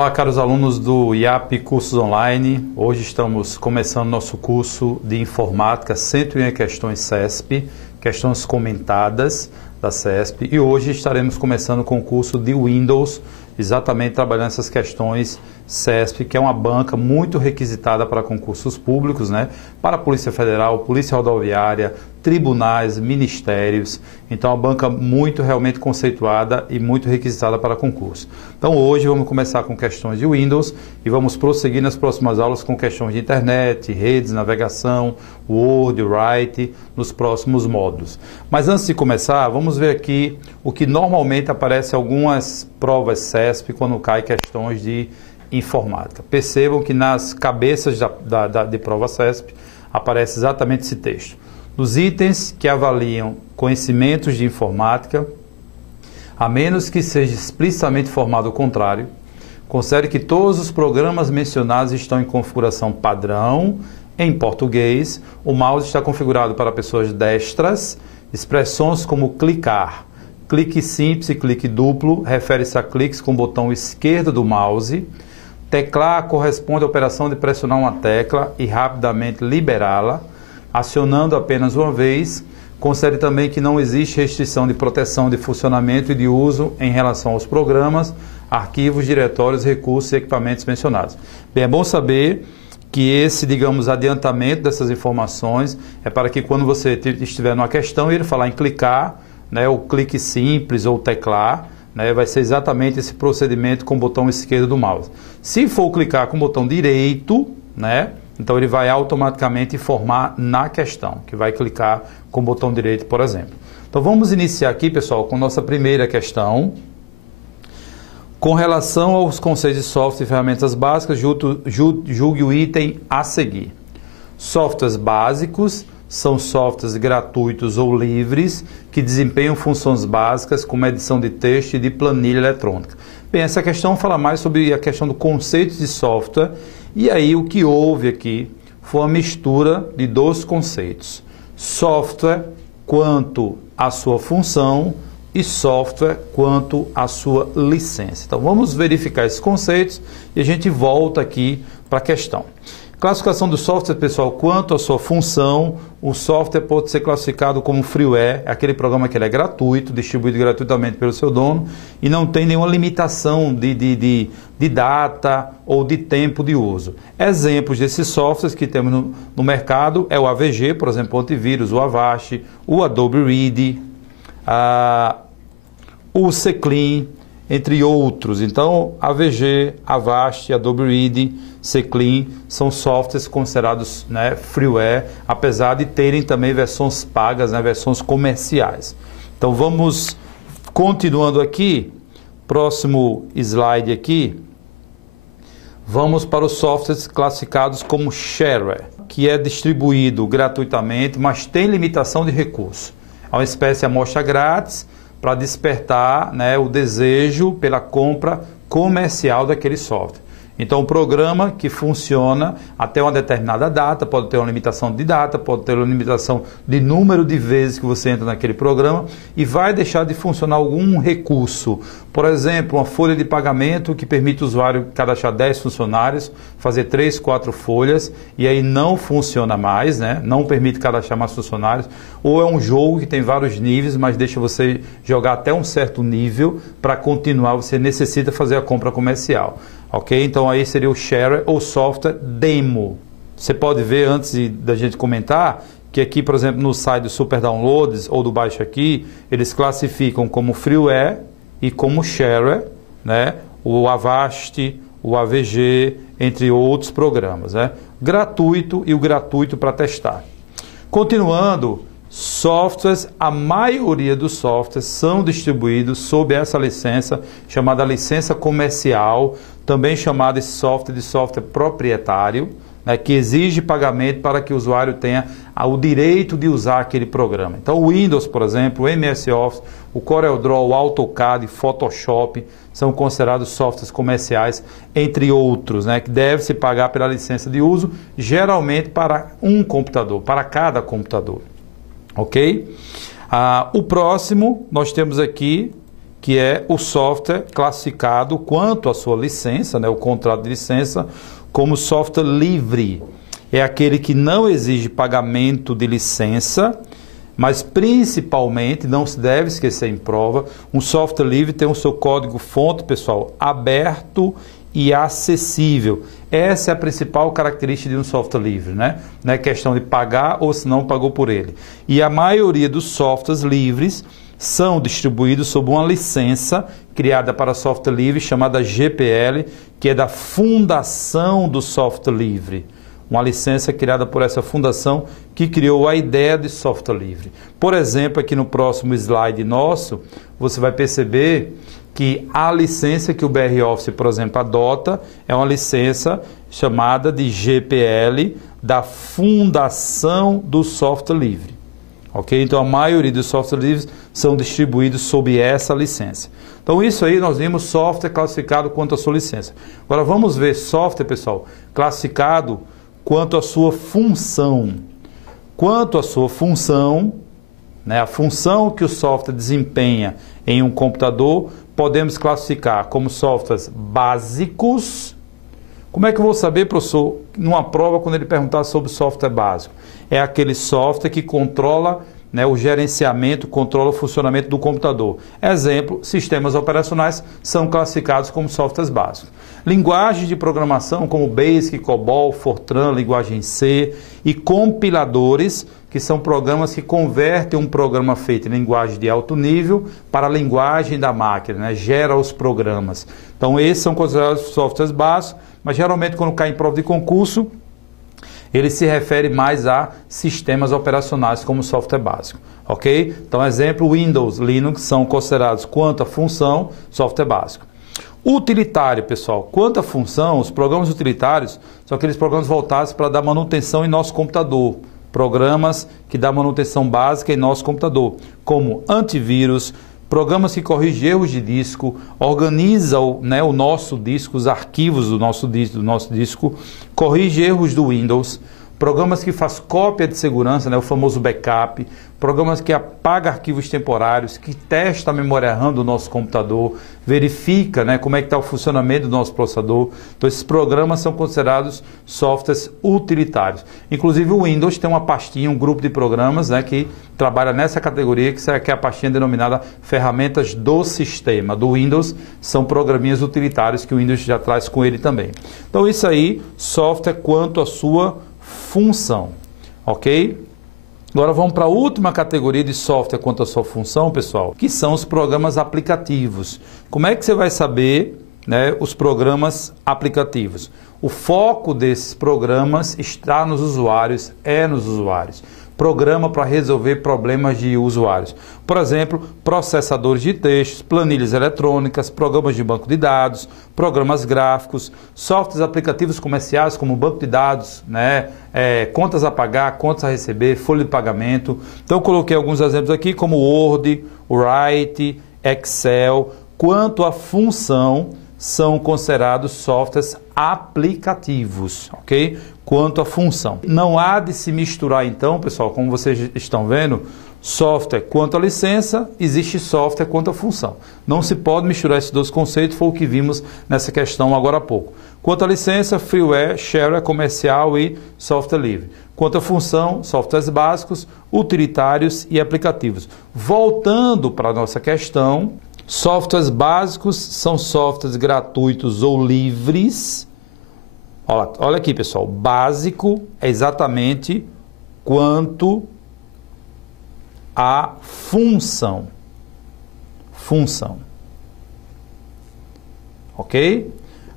Olá, caros alunos do IAP Cursos Online. Hoje estamos começando nosso curso de Informática 101 Questões CESP, questões comentadas da CESP. E hoje estaremos começando com o curso de Windows, exatamente trabalhando essas questões CESP, que é uma banca muito requisitada para concursos públicos, né? Para a Polícia Federal, Polícia Rodoviária, tribunais, ministérios. Então, é uma banca muito realmente conceituada e muito requisitada para concurso. Então, hoje vamos começar com questões de Windows e vamos prosseguir nas próximas aulas com questões de internet, redes, navegação, Word, Write, nos próximos módulos. Mas antes de começar, vamos ver aqui o que normalmente aparece em algumas provas CESP quando cai questões de informática. Percebam que nas cabeças de prova CESP aparece exatamente esse texto. Nos itens que avaliam conhecimentos de informática, a menos que seja explicitamente informado o contrário, considere que todos os programas mencionados estão em configuração padrão em português, o mouse está configurado para pessoas destras, expressões como clicar, clique simples e clique duplo, refere-se a cliques com o botão esquerdo do mouse. Teclar corresponde à operação de pressionar uma tecla e rapidamente liberá-la, acionando apenas uma vez. Considere também que não existe restrição de proteção de funcionamento e de uso em relação aos programas, arquivos, diretórios, recursos e equipamentos mencionados. Bem, é bom saber que esse, digamos, adiantamento dessas informações é para que quando você estiver numa questão e ele falar em clicar, né, o clique simples ou teclar, né, vai ser exatamente esse procedimento com o botão esquerdo do mouse. Se for clicar com o botão direito, né, então ele vai automaticamente informar na questão, que vai clicar com o botão direito, por exemplo. Então vamos iniciar aqui, pessoal, com nossa primeira questão. Com relação aos conceitos de software e ferramentas básicas, julgue o item a seguir. Softwares básicos são softwares gratuitos ou livres que desempenham funções básicas como edição de texto e de planilha eletrônica. Bem, essa questão fala mais sobre a questão do conceito de software, e aí o que houve aqui foi uma mistura de dois conceitos. Software quanto à sua função e software quanto à sua licença. Então vamos verificar esses conceitos e a gente volta aqui para a questão. Classificação do software, pessoal, quanto à sua função, o software pode ser classificado como freeware, é aquele programa que ele é gratuito, distribuído gratuitamente pelo seu dono e não tem nenhuma limitação de data ou de tempo de uso. Exemplos desses softwares que temos no mercado é o AVG, por exemplo, o antivírus, o Avast, o Adobe Read, o Seclean, entre outros. Então, AVG, Avast, Adobe Read, Seclean são softwares considerados, né, freeware, apesar de terem também versões pagas, né, versões comerciais. Então, vamos continuando aqui, próximo slide aqui, vamos para os softwares classificados como shareware, que é distribuído gratuitamente, mas tem limitação de recursos. É uma espécie de amostra grátis, para despertar, né, o desejo pela compra comercial daquele software. Então, o programa que funciona até uma determinada data, pode ter uma limitação de data, pode ter uma limitação de número de vezes que você entra naquele programa e vai deixar de funcionar algum recurso. Por exemplo, uma folha de pagamento que permite o usuário cadastrar 10 funcionários, fazer 3, 4 folhas e aí não funciona mais, né? Não permite cadastrar mais funcionários. Ou é um jogo que tem vários níveis, mas deixa você jogar até um certo nível para continuar, você necessita fazer a compra comercial. Ok? Então aí seria o shareware ou software demo. Você pode ver antes da gente comentar que aqui, por exemplo, no site do Super Downloads ou do Baixa Aqui, eles classificam como freeware e como shareware, né? O Avast, o AVG, entre outros programas, né? Gratuito e o gratuito para testar. Continuando, softwares, a maioria dos softwares são distribuídos sob essa licença, chamada licença comercial, também chamada esse software de software proprietário, né, que exige pagamento para que o usuário tenha o direito de usar aquele programa. Então, o Windows, por exemplo, o MS Office, o CorelDRAW, o AutoCAD, Photoshop, são considerados softwares comerciais, entre outros, né, que deve-se pagar pela licença de uso, geralmente para um computador, para cada computador. Ok? O próximo, nós temos aqui que é o software classificado quanto à sua licença, né, o contrato de licença, como software livre. É aquele que não exige pagamento de licença, mas principalmente, não se deve esquecer em prova, um software livre tem o seu código-fonte, pessoal, aberto e acessível. Essa é a principal característica de um software livre, né? Não é questão de pagar ou se não pagou por ele. E a maioria dos softwares livres são distribuídos sob uma licença criada para software livre chamada GPL, que é da Fundação do Software Livre. Uma licença criada por essa fundação que criou a ideia de software livre. Por exemplo, aqui no próximo slide nosso, você vai perceber que a licença que o BR Office, por exemplo, adota é uma licença chamada de GPL da Fundação do Software Livre. Ok? Então, a maioria dos softwares livres são distribuídos sob essa licença. Então, isso aí nós vimos software classificado quanto à sua licença. Agora, vamos ver software, pessoal, classificado quanto à sua função. Quanto à sua função, né, a função que o software desempenha em um computador, podemos classificar como softwares básicos. Como é que eu vou saber, professor, numa prova, quando ele perguntar sobre software básico? É aquele software que controla, né, o gerenciamento, controla o funcionamento do computador. Exemplo, sistemas operacionais são classificados como softwares básicos. Linguagens de programação como Basic, COBOL, Fortran, linguagem C e compiladores, que são programas que convertem um programa feito em linguagem de alto nível para a linguagem da máquina, né? Gera os programas. Então, esses são considerados softwares básicos, mas geralmente quando cai em prova de concurso, ele se refere mais a sistemas operacionais como software básico, ok? Então, exemplo, Windows, Linux são considerados quanto à função, software básico. Utilitário, pessoal, quanto à função, os programas utilitários são aqueles programas voltados para dar manutenção em nosso computador. Programas que dão manutenção básica em nosso computador, como antivírus, programas que corrigem erros de disco, organizam, né, o nosso disco, os arquivos do nosso disco, corrige erros do Windows, programas que faz cópia de segurança, né, o famoso backup, programas que apaga arquivos temporários, que testa a memória RAM do nosso computador, verifica, né, como é que está o funcionamento do nosso processador. Então, esses programas são considerados softwares utilitários. Inclusive, o Windows tem uma pastinha, um grupo de programas, né, que trabalha nessa categoria, que é a pastinha denominada ferramentas do sistema. Do Windows, são programinhas utilitários que o Windows já traz com ele também. Então, isso aí, software quanto à sua função, ok? Agora vamos para a última categoria de software quanto à sua função, pessoal, que são os programas aplicativos. Como é que você vai saber, né, os programas aplicativos? O foco desses programas está nos usuários, nos usuários. Programa para resolver problemas de usuários. Por exemplo, processadores de textos, planilhas eletrônicas, programas de banco de dados, programas gráficos, softwares aplicativos comerciais como banco de dados, né, contas a pagar, contas a receber, folha de pagamento. Então, eu coloquei alguns exemplos aqui como Word, Write, Excel. Quanto à função, são considerados softwares aplicativos, ok? Quanto à função. Não há de se misturar então, pessoal, como vocês estão vendo, software quanto à licença, existe software quanto à função. Não se pode misturar esses dois conceitos, foi o que vimos nessa questão agora há pouco. Quanto à licença, freeware, shareware, comercial e software livre. Quanto à função, softwares básicos, utilitários e aplicativos. Voltando para a nossa questão, softwares básicos são softwares gratuitos ou livres. Olha aqui, pessoal, básico é exatamente quanto à função. Ok?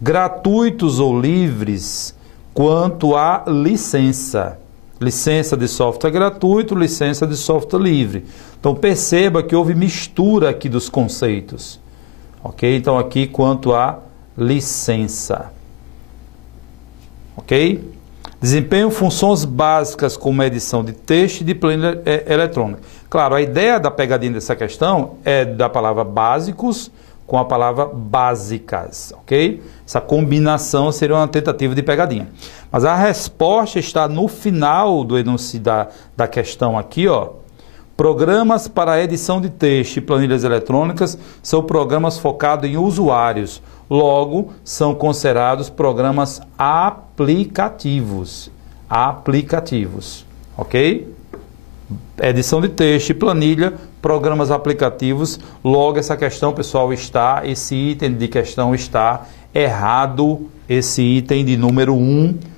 Gratuitos ou livres quanto à licença. Licença de software gratuito, licença de software livre. Então, perceba que houve mistura aqui dos conceitos. Ok? Então, aqui quanto à licença. Ok? Desempenham funções básicas como edição de texto e de planilha eletrônica. Claro, a ideia da pegadinha dessa questão é da palavra básicos com a palavra básicas, ok? Essa combinação seria uma tentativa de pegadinha. Mas a resposta está no final do enunciado da questão aqui, ó. Programas para edição de texto e planilhas eletrônicas são programas focados em usuários. Logo, são considerados programas aplicativos. Aplicativos, ok? Edição de texto e planilha, programas aplicativos. Logo, essa questão, pessoal, esse item de questão está errado. Esse item de número 1